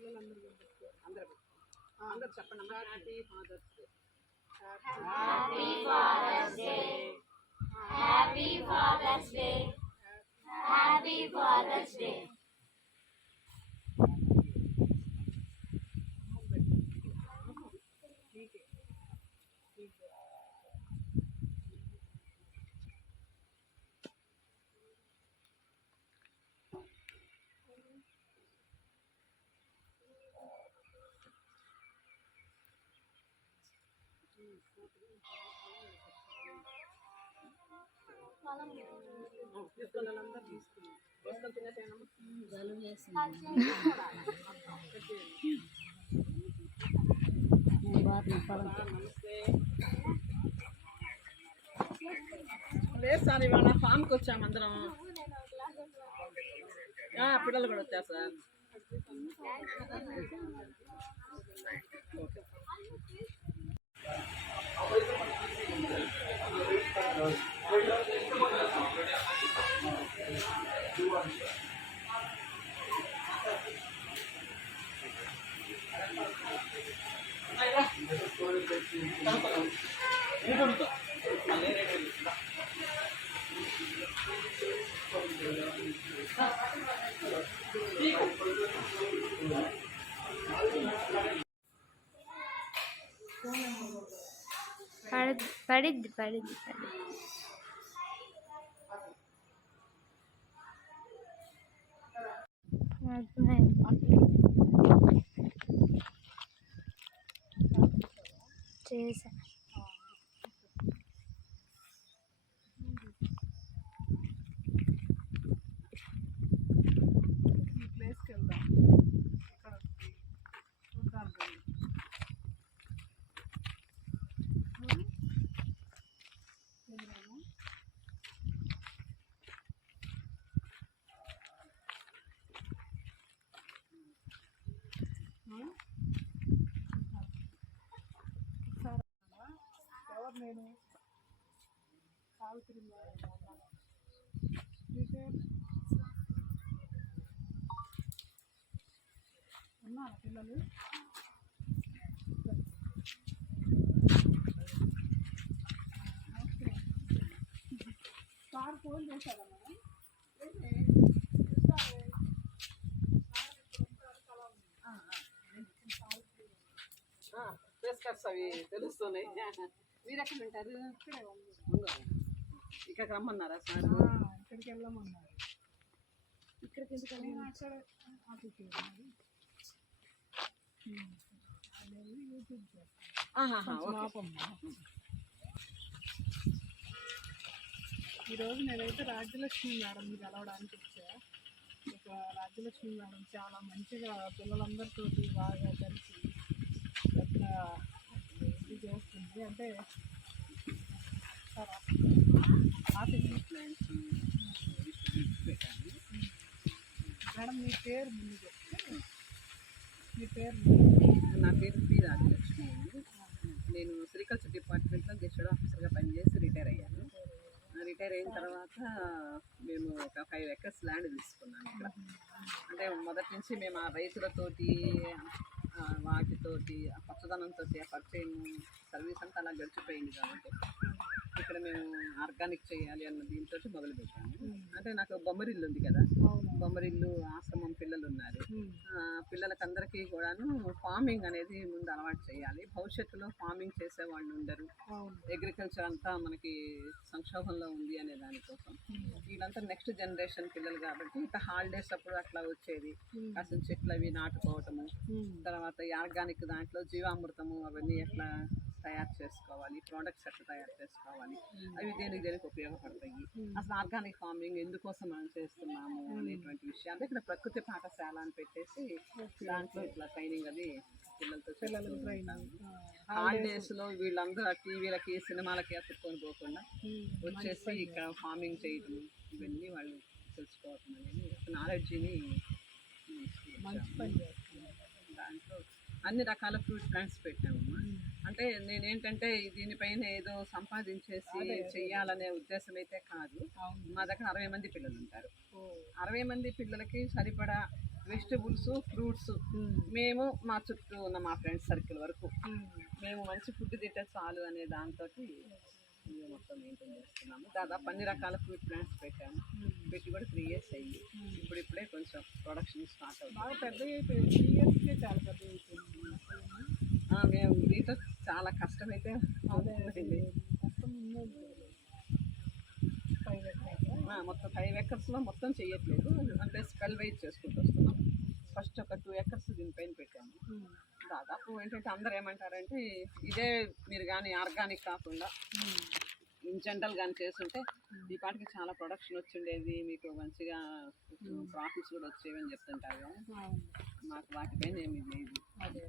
అందరూ చెప్పండి. Happy father's day. Happy father's day. Happy father's day. Happy father's day. లేదు sir, ఇవాళ ఫామ్కి వచ్చాము అందరం. పిల్లలు కూడా వచ్చారు సార్. పడిద్ది చేసా. ప్లేస్కి వెళ్దాం. ఎవరు నేను సావిత్రి ఉన్నారా పిల్లలు? సార్ ఫోన్ చేశారా మేడం? ప్రెస్ కట్స్ అవి తెలుస్తున్నాయి. మీరు ఎక్కడ ఉంటారు? ఇక్కడికి రమ్మన్నారా సార్? ఇక్కడికి వెళ్ళమన్నారు. ఇక్కడికి ఎందుకు ఈరోజు నేనైతే రాజ్యలక్ష్మి మేడం కలవడానికి వచ్చా. ఇక రాజ్యలక్ష్మి మేడం చాలా మంచిగా పిల్లలందరితో బాగా కలిసి ఇది చేస్తుంది. అంటే మేడం మీ పేరు ముందు చెప్తే. మీ పేరు? నా పేరు పి రాజ్యలక్ష్మి అండి. నేను సెరికల్చర్ డిపార్ట్మెంట్లో గెస్టెడ్ ఆఫీసర్గా పనిచేసి రిటైర్ అయ్యాను. రిటైర్ అయిన తర్వాత మేము ఒక 5 acres ల్యాండ్ తీసుకున్నాను ఇక్కడ. అంటే మొదటి నుంచి మేము ఆ రైతులతోటి వాటితోటి ఆ పచ్చదనంతో ఆ పరిచయం సర్వీస్ అంతా అలా గడిచిపోయింది. కాబట్టి ఇక్కడ మేము ఆర్గానిక్ చేయాలి అన్న దీంతో మొదలుపెట్టాము. అంటే నాకు బొమ్మరిల్లు ఉంది కదా, బొమ్మరిల్లు ఆశ్రమం పిల్లలు ఉన్నారు. పిల్లలకందరికీ కూడాను ఫార్మింగ్ అనేది ముందు అలవాటు చేయాలి. భవిష్యత్తులో ఫార్మింగ్ చేసే వాళ్ళు ఉండరు, అగ్రికల్చర్ అంతా మనకి సంక్షోభంలో ఉంది అనే దానికోసం వీళ్ళంతా నెక్స్ట్ జనరేషన్ పిల్లలు కాబట్టి ఇట్లా హాలిడేస్ అప్పుడు అట్లా వచ్చేది. కాసిన చెట్లు అవి నాటుకోవటము, తర్వాత ఆర్గానిక్ దాంట్లో జీవామృతము అవన్నీ ఎట్లా తయారు చేసుకోవాలి, ప్రోడక్ట్స్ ఎట్లా తయారు చేసుకోవాలి, అవి దేనికి ఉపయోగపడతాయి, అసలు ఆర్గానిక్ ఫార్మింగ్ ఎందుకోసం మనం చేస్తున్నాము అనేటువంటి విషయాలు ఇక్కడ ప్రకృతి పాఠశాల అని పెట్టేసి దాంట్లో ఇట్లా ట్రైనింగ్ అది పిల్లలతో హాలిడేస్లో వీళ్ళందరూ టీవీలకి సినిమాలకి అతుక్కొని పోకుండా వచ్చేసి ఇక్కడ ఫార్మింగ్ చేయటం ఇవన్నీ వాళ్ళు తెలుసుకోవటం అనేది నాలెడ్జ్ని దాంట్లో అన్ని రకాల ఫ్రూట్ ప్లాంట్స్ పెట్టామమ్మా. అంటే నేనేంటంటే దీనిపైన ఏదో సంపాదించేసి చెయ్యాలనే ఉద్దేశం అయితే కాదు. మా దగ్గర 60 మంది పిల్లలు ఉంటారు. 60 మంది పిల్లలకి సరిపడా వెజిటబుల్స్, ఫ్రూట్స్. మేము మా చుట్టూ ఉన్న మా ఫ్రెండ్స్ సర్కిల్ వరకు మేము మంచి ఫుడ్ తింటే చాలు అనే దాంతో మొత్తం మెయింటైన్ చేస్తున్నాము. దాదాపు అన్ని రకాల ఫ్రూట్ ప్లాంట్స్ పెట్టాము. పెట్టి కూడా 3 years అయ్యింది. ఇప్పుడిప్పుడే కొంచెం ప్రొడక్షన్ స్టార్ట్ అవుతుంది. బాగా పెద్దగా అయిపోయింది. 3 yearsకే చాలా పెద్దగా అయిపోయింది. మేము దీంతో చాలా కష్టమైతే అవుతుంది. కష్టం ఉందండి. 5 acres. మొత్తం 5 acresలో మొత్తం చేయట్లేదు, అంటే స్పెల్ వైజ్ చేసుకుంటూ వస్తున్నాం. ఫస్ట్ ఒక 2 acres దీనిపైన పెట్టాము. దాదాపు ఏంటంటే అందరు ఏమంటారంటే ఇదే మీరు కానీ ఆర్గానిక్ కాకుండా ఇన్ జనరల్ కానీ చేస్తుంటే ఈ పాటికి చాలా ప్రొడక్షన్ వచ్చిండేది, మీకు మంచిగా ప్రాఫిట్స్ కూడా వచ్చేవి అని చెప్తుంటారు. కానీ మాకు వాటిపైన ఏమీ లేదు. అదే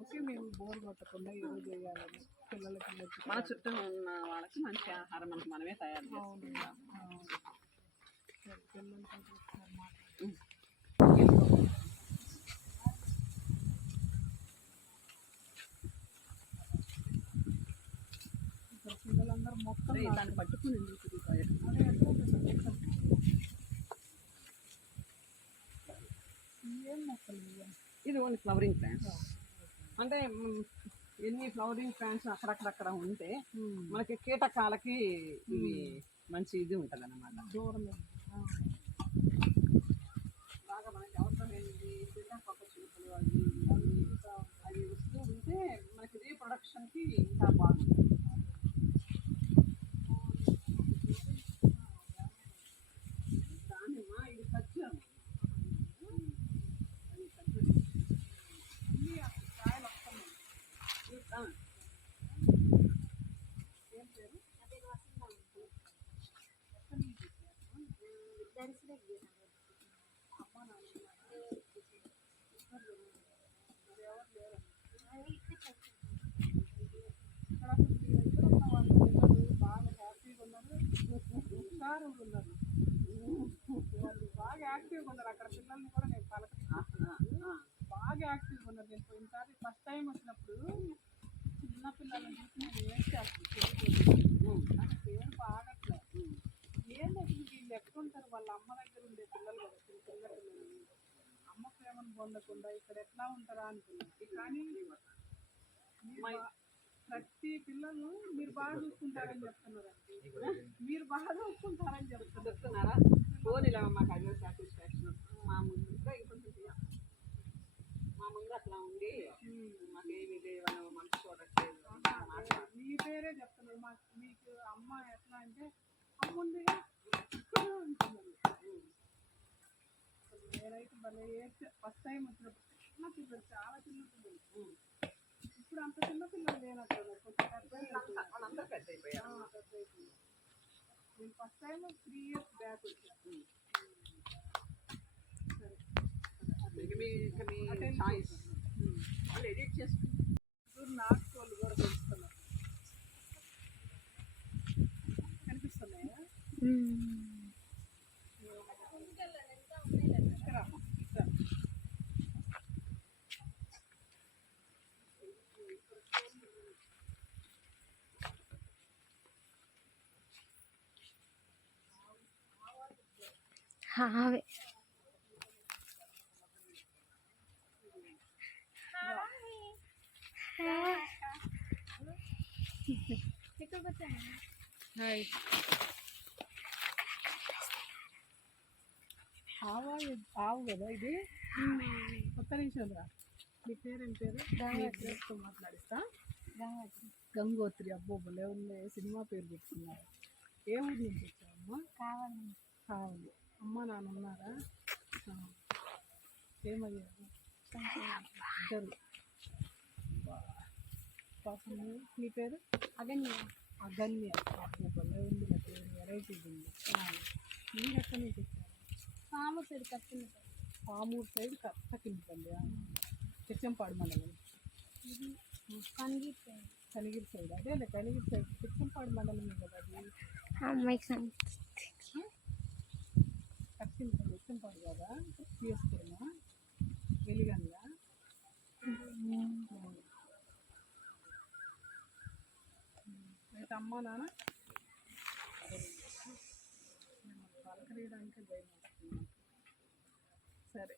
ఓకే, మేము బోర్ కొట్టకుండా ఏదో చేయాలని పిల్లలకి మన చుట్టూ ఉన్న వాళ్ళకి మంచి ఆహారం మనమే తయారు చేసుకుంటాం. పిల్లలందరూ మొత్తం దాన్ని పట్టుకుని ఏం మొక్కలు ఇది ఓన్లీ ఫ్లవరింగ్ ప్లాంట్స్. అంటే ఎన్ని ఫ్లవరింగ్ ప్లాంట్స్ అక్కడక్కడక్కడ ఉంటే మనకి కీటకాలకి ఇవి మంచి ఇది ఉంటుంది అన్నమాట. దూరం బాగా మనకి అవసరమైనది సీతాకొక చిలుకలు అవి వస్తూ ఉంటే మనకి రీప్రొడక్షన్కి ఇంకా బాగుంటుంది. దానిమ్మ ఇది ఖర్జూరం. కాయలు వస్తున్నాయి. ఏం పేరు? బాగా హ్యాపీగా ఉన్నారు, హుషారుగా ఉన్నారు. వాళ్ళు బాగా యాక్టివ్గా ఉన్నారు. అక్కడ పిల్లల్ని కూడా నేను పలకరిస్తున్నాను. బాగా యాక్టివ్గా ఉన్నారు. నేను పోయినసారి ఫస్ట్ టైం వచ్చినప్పుడు చిన్న పిల్లల్ని చూసి నేను ఏడ్చేస్తాను. నాకు పేరు బాగట్లేదు. ఏంటంటే వీళ్ళు ఎట్లుంటారు, వాళ్ళ అమ్మ దగ్గర ఉండే పిల్లలు కదా, చిన్న పిల్లలు అమ్మ ప్రేమను పొందకుండా ఇక్కడ ఎట్లా ఉంటారా అనుకున్నాను. కానీ ప్రతి పిల్లలు మీరు బాగా చూసుకుంటారని చెప్తున్నారండి. మీరు బాగా చూసుకుంటారని చెప్తున్నారా? పోనీలా మాకు అదే సాటిస్ఫాక్షన్. మా ముందు ఇంకొంచెం మా ముందు అట్లా ఉంది, మాకేమీ లేవని మనసు చూడట్లేదు. మీ పేరే చెప్తున్నారు. మీకు అమ్మ ఎట్లా అంటే అమ్మ ఉందిగా ఉంటున్నారు. నేనైతే భలే ఫస్ట్ టైం వచ్చినప్పుడు చిన్న పిల్లలు, చాలా చిన్న పిల్లలు. ఇప్పుడు అంత చిన్న పిల్లలు లేనట్టు కొంచెం వాళ్ళందరూ పెద్ద అయిపోయారు. నేను ఫస్ట్ టైం 3 years బ్యాక్ వచ్చాను. మీ చాయిస్ వాళ్ళు ఎడిట్ చేసుకుంటారు. నాటు వాళ్ళు కూడా పెంచుతున్నారు. కనిపిస్తున్నాయా? హావే హాయ్. ఆవు కదా ఇది. కొత్త నిమిషం రా. మీ పేరేం పేరు? మాట్లాడిస్తా. గంగోత్రి. అబ్బో భలే ఉంది, సినిమా పేరు పెట్టుకున్నారు. ఏ ఊరి నుంచి వచ్చావమ్మా? కావాలి. అమ్మ నాన్న ఉన్నారా? ఏమయ్యారు? ఇద్దరు. పాపం మీ పేరు? అగన్య. అబ్బో భలే ఉంది, నా పేరు వెరైటీ ఉంది. మీరు ఎక్కడి నుంచి వచ్చారు? పామూరు సైడ్ కట్టకింపల్లి, చిచ్చంపాడు మండలం. కనిగిరి సైడ్. అదేలే కనిగిరి సైడ్, చిచ్చంపాడు మండలం కదా అది. కట్టింపల్లి చిచ్చంపాడు కదా. తీసుకున్నా వెలిగంగా. అయితే అమ్మ నాన్న పలకరీయడానికి భయం వస్తుంది. సరే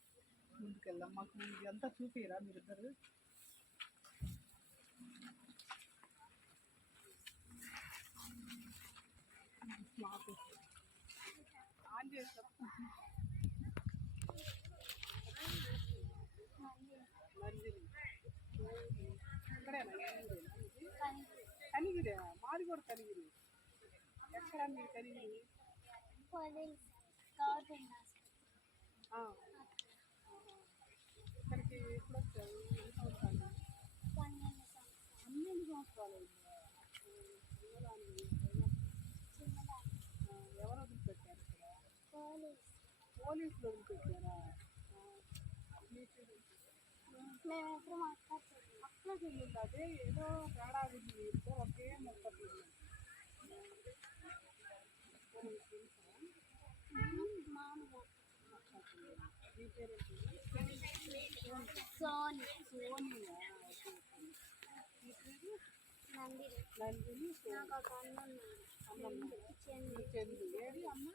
ముందుకు వెళ్దాం. మాకు ఇదంతా చూపిరా మీరిద్దరు. మాకు ఆన్ చేస్తాం. ఇక్కడేనా కనిగిరి? మాది కూడా కనిగిరి. ఎక్కడ మీ కనిగిరి? ఇక్కడికి ఎప్పుడు వచ్చారు? 12 సంవత్సరాలు అయిందా? ఎవరు వదిలిపెట్టారు ఇక్కడ? పోలీసులు వదిలిపెట్టారా? అట్లా చెల్లింది. అదే ఏదో తేడా ఉంది. ఇద్దరు ఒకే మొక్కలు. మీ పేరేంటి? సోనియా. నందిని. చందు. ఏది అమ్మ?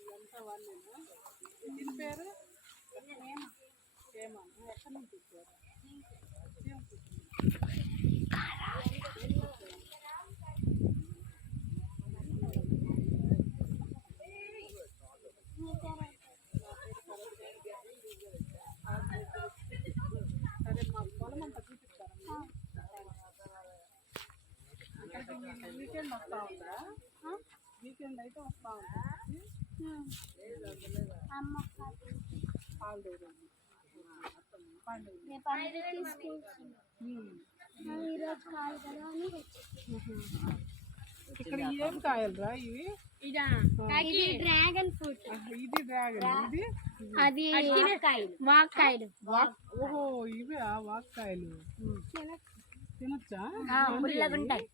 ఇదంతా వాళ్ళేనా? దీని పేరు హేమ. ఎక్కడి నుంచి వచ్చారు? సరే, మా పొలం అంతా చూపిస్తారా? వీకెండ్ వస్తా ఉందా? వీకెండ్ అయితే వస్తా ఉందా? ఇక్కడ ఏం కాయలురా ఇవి? ఇది డ్రాగన్ ఫ్రూట్. ఇది డ్రాగన్. ఇది అది వాక్కాయలు. ఓహో, ఇవే వాక్కాయలు. తినొచ్చా? పుల్లగుంటాయి.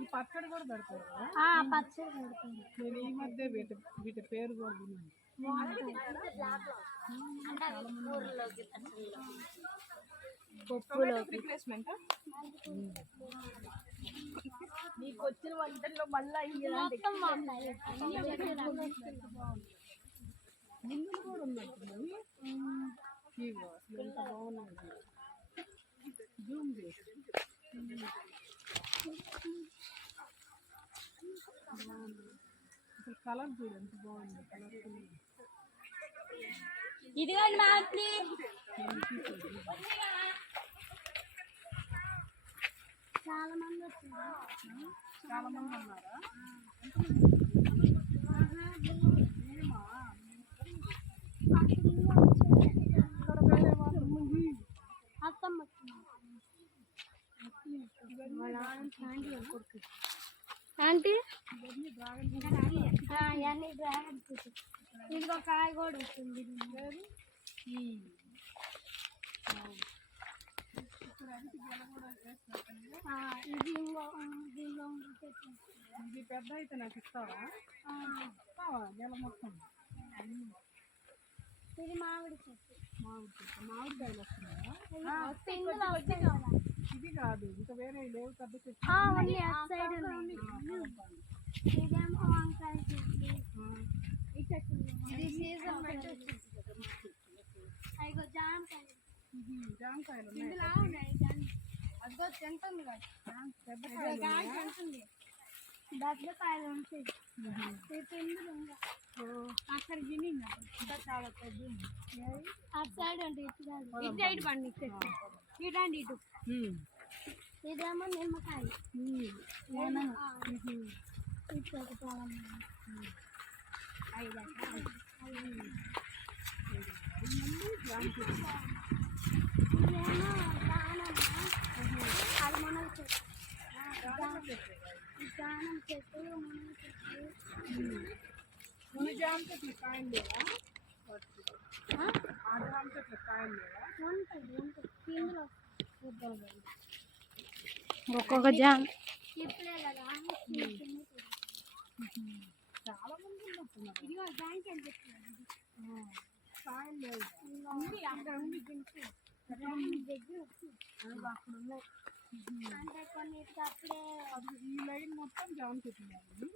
ఈ పచ్చడి కూడా పెడతారు. పచ్చడి నేను ఈ మధ్య వీటి పేరు కూడా విన్నాను. నీకు వచ్చిన వంటల్లో మళ్ళీ నిన్ను కూడా ఉన్నట్టున్నాయి. ఇగో అసలు ఎంత బాగున్నాయి. జూమ్ చేసి అసలు కలర్ చూడు ఎంత బాగుంది. కలర్ ఇదిగోండి మాత్రి. చాలా మంది ఉన్నారా? Aunty dragon fruit. ఇదిగో కాయ కూడా వస్తుంది. ఇది పెద్ద అయితే నాకు ఇస్తావా? గెల మొత్తం. ఇది మామిడి చెట్టు. మామిడికాయలు వస్తున్నాయా? ఇది కాదు, ఇంకా వేరే లేవు పెద్ద చెట్టు. ఇదేమో వంకాయ చెట్టు. ఈ చెట్టు అదిగో జామకాయలు. జామకాయలు అదిగో తింటుంది కదా. బద్దకాయలు ఉంటాయి. అక్కడ గిన్నె చాలా పెద్ద. అటు సైడ్ అంటే ఇటు సైడ్ పండి చెట్టు. ఇటండి ఇటు. ఇదేమో నిమ్మకాయ. ఇటు ఒక పొలం. ఇదేమో అది మునగ చెట్టు. జానం చెట్టు, మునగ చెట్టు. జామ చెట్లు కాయలు లేవా? ఆ జామ చెట్లు కాయలు లేవా? ఒక్కొక్క జామ్ చాలా మంది ఉన్నట్టున్నారు. ఇదిగో జాంకాయలు చెట్లు. కాయలు లేవు. ఉంది అక్కడ ఉంది గింజ దగ్గర అక్కడ ఉన్నాయి అంటే కొన్నిటికి అప్పుడే అది ఈ లైన్ మొత్తం జామ చెట్లు కాదు.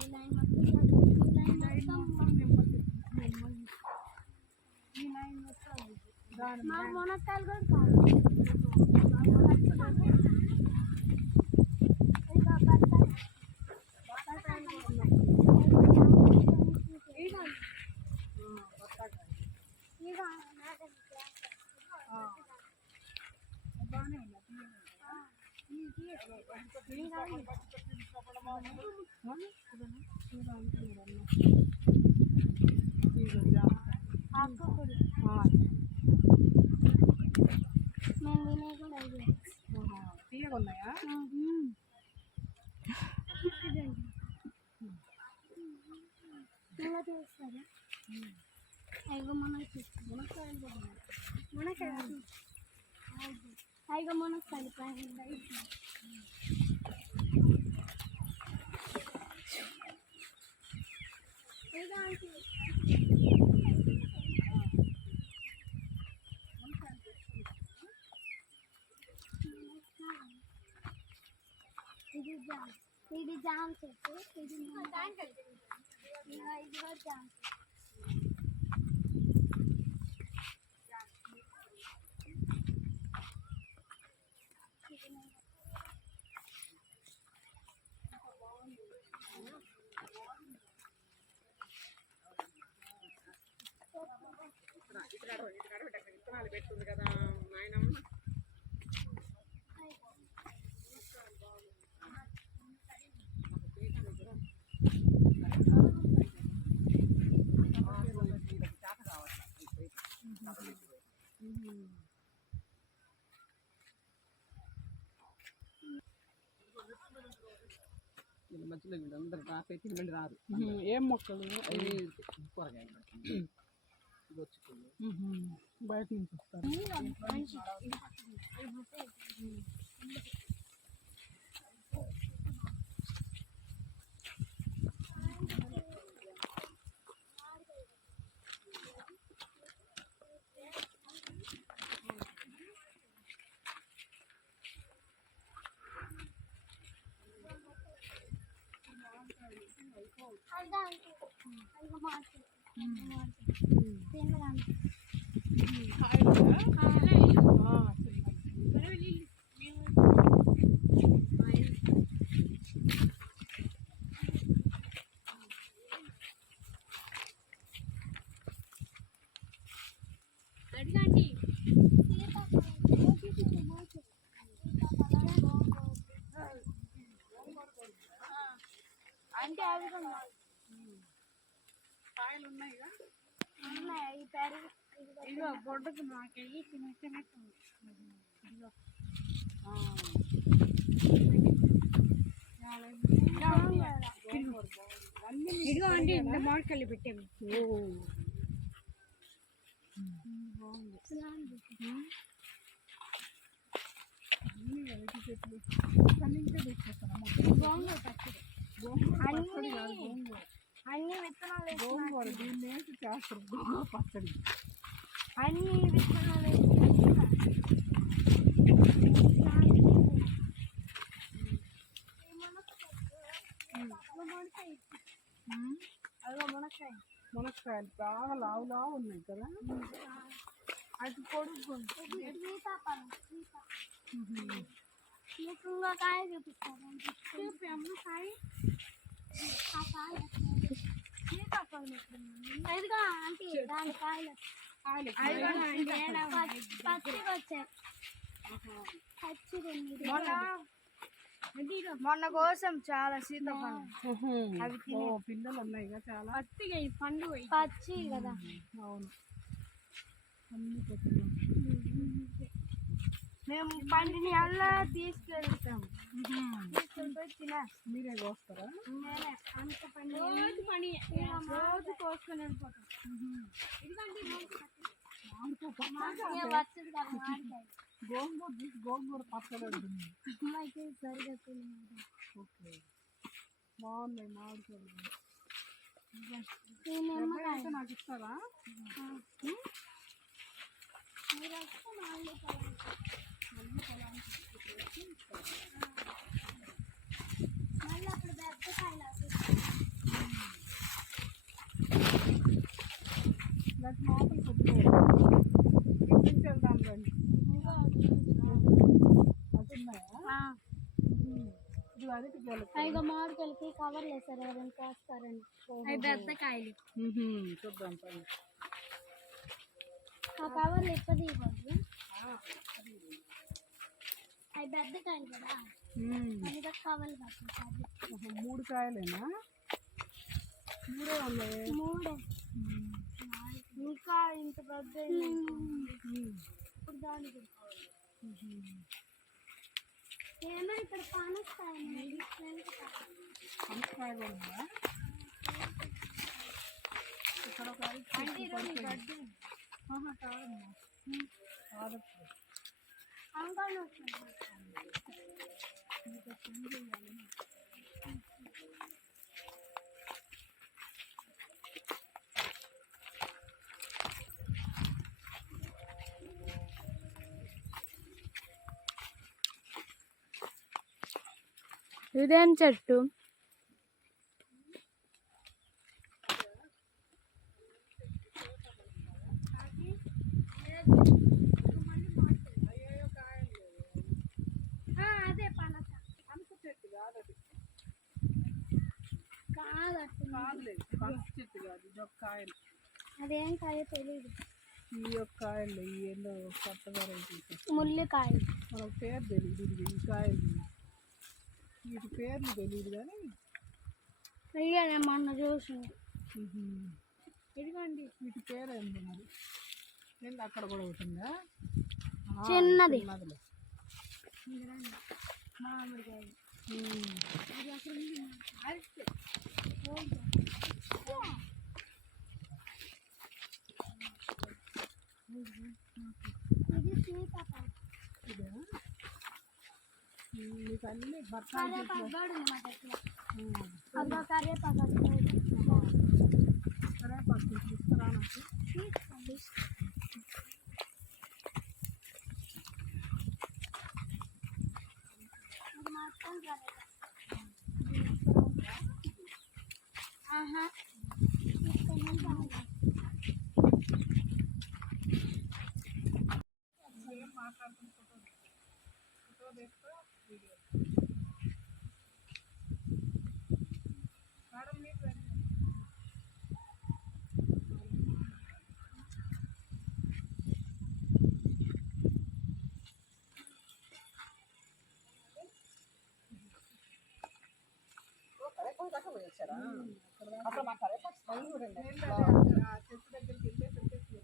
ఈ లైన్ మొత్తం ఈ లైన్ మొత్తం నిమ్మ చెట్లు. ఈ లైన్ మొత్తం దాని మా మునక్కాయలు కూడా కాదు ఇంకా బత్తాయి కూడా ఉన్నాయి. బత్తాకాయ ఇక బాగానే ఉన్నాయి. ఆకుకూరలు మేము తినే కూడా ఇది తీయగా ఉన్నాయా? ఇలా చేస్తారా అయిగో మునక్కాయలు కూడా మునక్కాయలు అయిగో మునక్కాయలు ఇది జామ చెట్టు ఇది ఇది కూడా జామ విత్తనాలు పెట్టుకుంది కదా నాయనమ్మ. మధ్యలో అందరు రాసైతే మంది రారు. ఏం మొక్కలు? అవి కూరగాయలు బయట నుంచి వస్తారు. అంటే అవి కాయలు ఉన్నాయి. ఉన్నాయి పెరుగు ఇదిగో బొడ్డుకు మాకెళ్ళి చిన్నట్టు ఇదిగో అంటే ఇంత మామిడికాయలు పెట్టాము. చెట్లు గోంగూర పచ్చడి అన్ని విత్తనాలు గోంగూర దీన్ని ఏంటి చేస్తారు? గోంగూర పచ్చడి అన్ని విత్తనాలు మునక్కాయలు బాగా లావు లావు ఉన్నాయి కదా. అది పొడుగు ముఖ్యంగా కాయ చూపిస్తారు. కాయ ఇదిగో ఆంటీ దాని కాయలు పచ్చిగా వచ్చాయి. మొన్న కోసం చాలా సీతాఫలం అవి పిల్లలు ఉన్నాయి కదా చాలా. పచ్చిగా పండు పచ్చి కదా. అవును అన్ని పచ్చి. మేము పండిని అలా తీసుకెళ్తాం. మీరే కోస్తారా? నేనే అంత పండి రోజు కోసుకొని వెళ్ళిపోతాం. గోంగూర పచ్చడి ఉంటుంది. అమ్మాయికి సరిగా ఓకే బాగున్నాయి మామిడికాయలు. నిమ్మకాయ అయితే నాకు ఇస్తారా? మీరు వస్తే మళ్ళీ మళ్ళీ అప్పుడు పెద్ద కాయలు నాకు మాటలు కొట్టుకోవాలి. ఇంటికి వెళ్దాం రండి. వస్తున్నాయా? ఇది అరటికి వెళ్ళి ఇక మామిడికాయలకి కవర్లు వేస్తారు ఎవరైనా కోస్తారండి. అవి పెద్ద కాయలు. చూద్దాం పని. ఆ కవర్లు ఎక్కువ ఇవ్వద్దు. అవి పెద్ద కాయలు కదా, అందుకే కవర్లు పట్టుకుంటారు. 3 కాయలేనా? 3 ఉన్నాయి. 3 ఇంకా ఇంత పెద్ద ఇప్పుడు దానికి ఏమో ఇక్కడ పనస్తాయండి. పనసకాయ కూడా ఉందా? ఇక్కడ ఒక కాదమ్మా, కాదచ్చు. అంగళ్ళు వస్తుంది. ఇదేం చెట్టు? అదే పనస. పనస చెట్టు కాదది. కాదట్టు పనస చెట్టు కాదు, ఇది ఒక కాయలు. అదేం కాయో తెలియదు. ఈ యొక్క కాయలు ఈ ఎన్నో కొత్త వెరైటీస్. ముల్లికాయలు మనకు పేరు తెలియదు. ఇది ఈ కాయలు వీటి పేర్లు తెలియదు కానీ అయ్యా నేను మొన్న చూసింది. ఇదిగోండి వీటి పేరు ఏంటి మరి? ఏంటి అక్కడ కూడా అవుతుందా? చిన్నది మామిడికాయ. ఇది సీతాఫలం. ఇదా మీకు అన్ని కరేపాకు కూడా ఉంది మా చెట్లో. అదో కరేపాకు కరేపాకు తీసుకురా నాకు. తీసుకోండి. ఇది మాత్రం కరేపాకు. ఆహా వచ్చారా? అక్కడ మా కరేపాకు స్మెల్ చూడండి. చెట్టు దగ్గరికి వెళ్ళేసరికి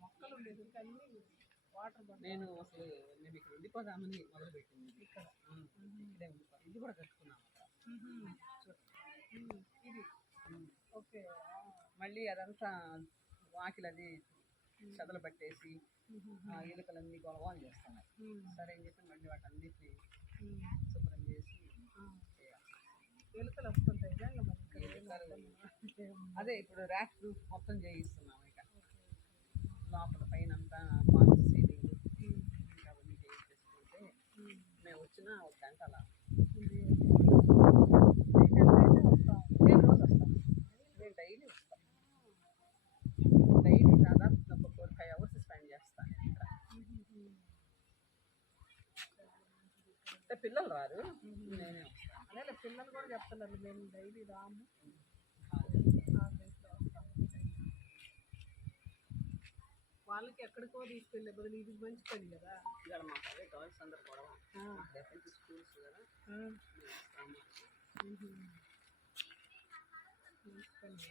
మొక్కలు ఉండేసరికి అన్ని వాటర్. నేను అసలు మేము ఇక్కడ ఉండిపోదామని మొదలుపెట్టింది. ఇక్కడ ఇక్కడే ఉండిపోతాం. ఇది కూడా కట్టుకున్నాం అక్కడ. ఇది ఓకే. మళ్ళీ అదంతా వాకిలు అది చెదలు పట్టేసి ఎలుకలన్నీ గొడవలు చేస్తున్నాయి. సరే అని చెప్పి మళ్ళీ వాటన్నిటిని శుభ్రం చేసి ఎలుకలు వస్తుంటాయి. అదే ఇప్పుడు ర్యాక్ ప్రూఫ్ మొత్తం చేయిస్తున్నాం. ఇక లోపల పైన అంతా ఫాల్స్ సీలింగ్ ఇంకా అవన్నీ చేయించేసుకుంటే మేము వచ్చిన ఒక గంట అలా నేను రోజు వస్తాం. నేను డైలీ వస్తాం. డైలీ దాదాపు ఒక 4-5 అవర్స్ స్పెండ్ చేస్తాను ఇక్కడ. అంటే పిల్లలు రారు, నేనే వస్తాను. అదే పిల్లలు కూడా చెప్తున్నారు మేము డైలీ రాము. వాళ్ళకి ఎక్కడికో తీసుకెళ్ళే బదులు ఇది మంచి పని కదా. ఇక్కడ మాకు అదే గర్ల్స్ అందరు గొడవ. డెఫినెట్ స్కూల్స్ కదా. మంచి పని.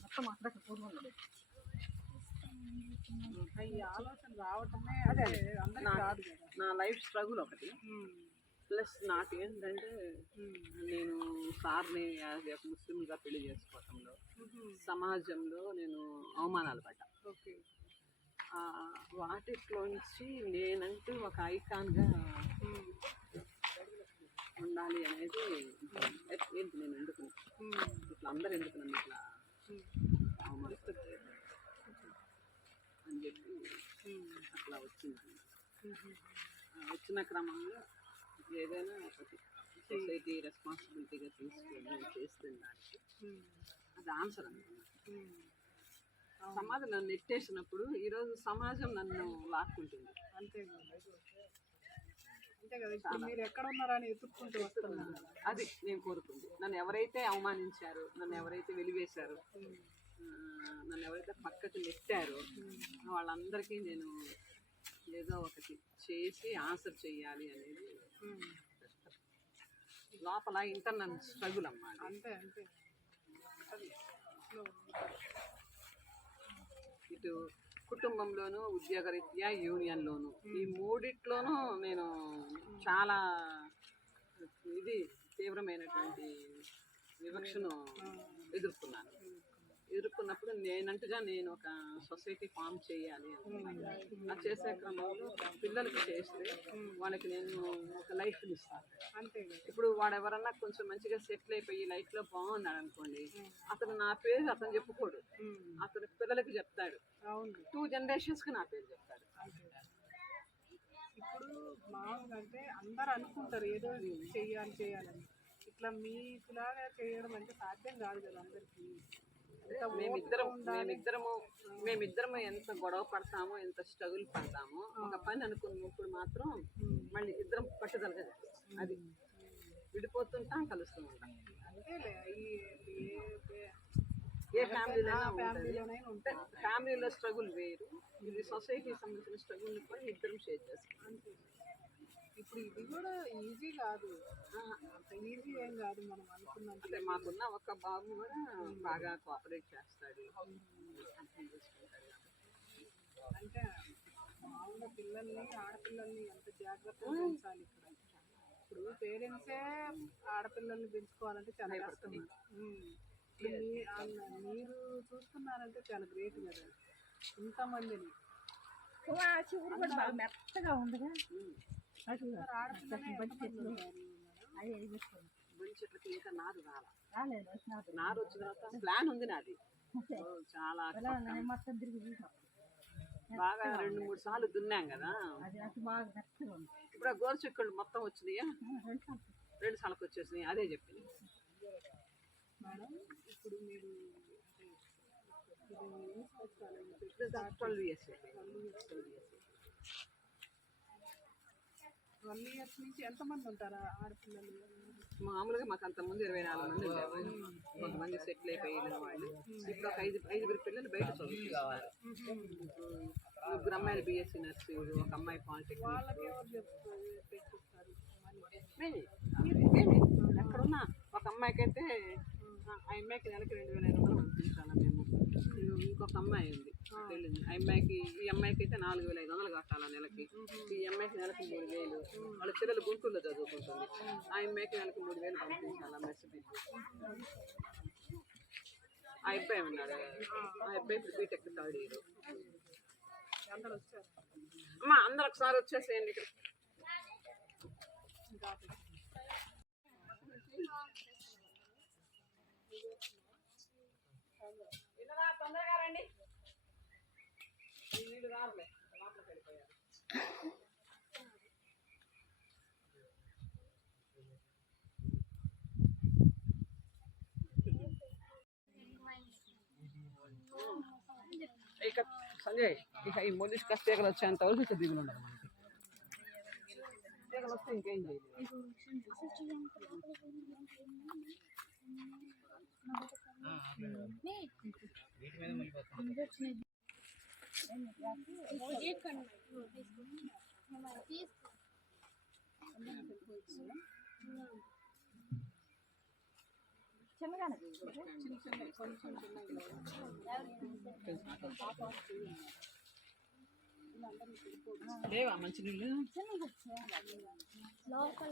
మొత్తం అక్కడ పూర్వం ఈ ఆలోచన రావటమే అదే అందరికీ రాదు కదా. నా లైఫ్ స్ట్రగుల్ ఒకటి, ప్లస్ నాకు ఏంటంటే నేను సార్ని యాజ్ ఎ ముస్లింగా పెళ్లి చేసుకోవటంలో సమాజంలో నేను అవమానాలు పడ్డా. ఓకే. వాటిలోంచి నేనంటూ ఒక ఐకాన్గా ఉండాలి అనేది ఏంటి, నేను ఎందుకు ఇట్లా అందరూ ఎందుకు నన్ను ఇట్లా అవమానిస్తారు అని చెప్పి అట్లా వచ్చింది. వచ్చిన క్రమంలో ఏదైనా ఒకటి సొసైటీ రెస్పాన్సిబిలిటీగా తీసుకొని చేస్తున్న దానికి అది ఆన్సర్ అనుకున్నాను. సమాజం నన్ను నెట్టేసినప్పుడు ఈరోజు సమాజం నన్ను లాక్కుంటుంది. అంతే కదా. ఇప్పుడు మీరు ఎక్కడ ఉన్నారని ఎత్తుక్కుంటూ వస్తున్నారు. అది నేను కోరుకుంది. నన్ను ఎవరైతే అవమానించారో, నన్ను ఎవరైతే వెలివేశారో, నన్ను ఎవరైతే పక్కకు నెట్టారో వాళ్ళందరికీ నేను ఏదో ఒకటి చేసి ఆన్సర్ చెయ్యాలి అనేది లోపల ఇంటర్నల్ స్ట్రగుల్ అన్నమాట. అంతే. ఇటు కుటుంబంలోనూ, ఉద్యోగరీత్యా, యూనియన్లోను, ఈ మూడిట్లోనూ నేను చాలా తీవ్రమైనటువంటి వివక్షను ఎదుర్కొన్నప్పుడు నేను ఒక సొసైటీ ఫామ్ చేయాలి అనుకున్నాను. అది చేసే క్రమంలో పిల్లలకి చేస్తే వాళ్ళకి నేను ఒక లైఫ్ని ఇస్తాను. అంతే. ఇప్పుడు వాడు ఎవరన్నా కొంచెం మంచిగా సెటిల్ అయిపోయి లైఫ్లో బాగున్నాడు అనుకోండి, అతను నా పేరు అతను చెప్పుకోడు, అతను పిల్లలకి చెప్తాడు. 2 generations నా పేరు చెప్తాడు. ఇప్పుడు మామూలుగా అంటే అందరు అనుకుంటారు ఏదో చేయాలని, ఇట్లా మీకులాగా చేయడం అంటే సాధ్యం కాదు కదా అందరికీ. మేమిద్దరము ఎంత గొడవ పడతామో, ఎంత స్ట్రగుల్ పడతామో, ఒక పని అనుకున్నప్పుడు మాత్రం మళ్ళీ ఇద్దరం పట్టుదలగా చేస్తాం. అది విడిపోతుంటాం, కలుస్తూ ఉంటాం. ఏ ఫ్యామిలీలో స్ట్రగుల్ వేరు, ఇది సొసైటీకి సంబంధించిన స్ట్రగుల్ని కూడా ఇద్దరం షేర్ చేస్తాం. ఇప్పుడు ఇది కూడా ఈజీ కాదు, అంత ఈజీ ఏం కాదు. మనం అనుకున్నాం అంటే మాకున్న ఒక బాబు కూడా బాగా కోఆపరేట్ చేస్తాడు, అర్థం చేసుకుంటాడు. అంటే మామూలుగా ఆడపిల్లల్ని ఎంత జాగ్రత్తగా పెంచాలి. ఇప్పుడు పేరెంట్సే ఆడపిల్లల్ని పెంచుకోవాలంటే చాలా కష్టం. మీరు చూస్తున్నారంటే చాలా గ్రేట్ కదా, ఇంతమందిని. మెత్తగా ఉండగా చెట్లకి ఇంకా నారు నారు వచ్చిన తర్వాత ప్లాన్ ఉంది నాది. చాలా బాగా 2-3 సార్లు దున్నాం కదా. ఇప్పుడు ఆ గోరు చిక్కుళ్ళు మొత్తం వచ్చినాయా, 2 సార్లకు వచ్చేసినాయి. అదే చెప్పింది మేడం. ఇప్పుడు మీరు 12 years 12 years నుంచి ఎంతమంది ఉంటారా ఆడపిల్లలు? మామూలుగా మాకు అంతకుముందు 24 మంది ఉండేవాళ్ళు. కొంతమంది సెటిల్ అయిపోయిన వాళ్ళు. ఇప్పుడు ఒక 5 పిల్లలు బయట చదువుతున్నారు. 3 అమ్మాయిలు BSc నర్సింగ్, ఒక అమ్మాయి పాలిటెక్నిక్. వాళ్ళకి ఎవరు పెట్టిస్తారు? ఎక్కడున్నా ఒక అమ్మాయికి అయితే ఆ అమ్మాయికి నెలకి 2,500 పంపించాలా మేము. ఇంకొక అమ్మాయి ఉంది తెలియదు, ఈ అమ్మాయికి అయితే 4,500 కట్టాలా నెలకి. ఈ అమ్మాయికి నెలకి 3,000. వాళ్ళ పిల్లలు గుంటూరులో చదువుకుంటుంది. ఆ అమ్మాయికి నెలకి 3,000 పంపించాలా మెస్ బిల్లు. ఆ అబ్బాయి ఉన్నాడు, ఆ అబ్బాయి ఇప్పుడు బీటెక్ 3rd year. అమ్మా అందరు ఒకసారి వచ్చేసేయండి ఇక్కడ. తొందరగా రండి, నీళ్ళు రారులే, లోపలికి వెళ్ళిపోయారు. ఇక సంజయ్, ఇక ఈ మొలిష్కా తీగలు వచ్చేంత వరకు ఇక దిగులు ఉండదు మనకి. తీగలు వస్తే ఇంకేం చేయలేదు. చిన్నగానే చిన్న చిన్న కొంచెం లేవా మంచినీళ్ళు లోపల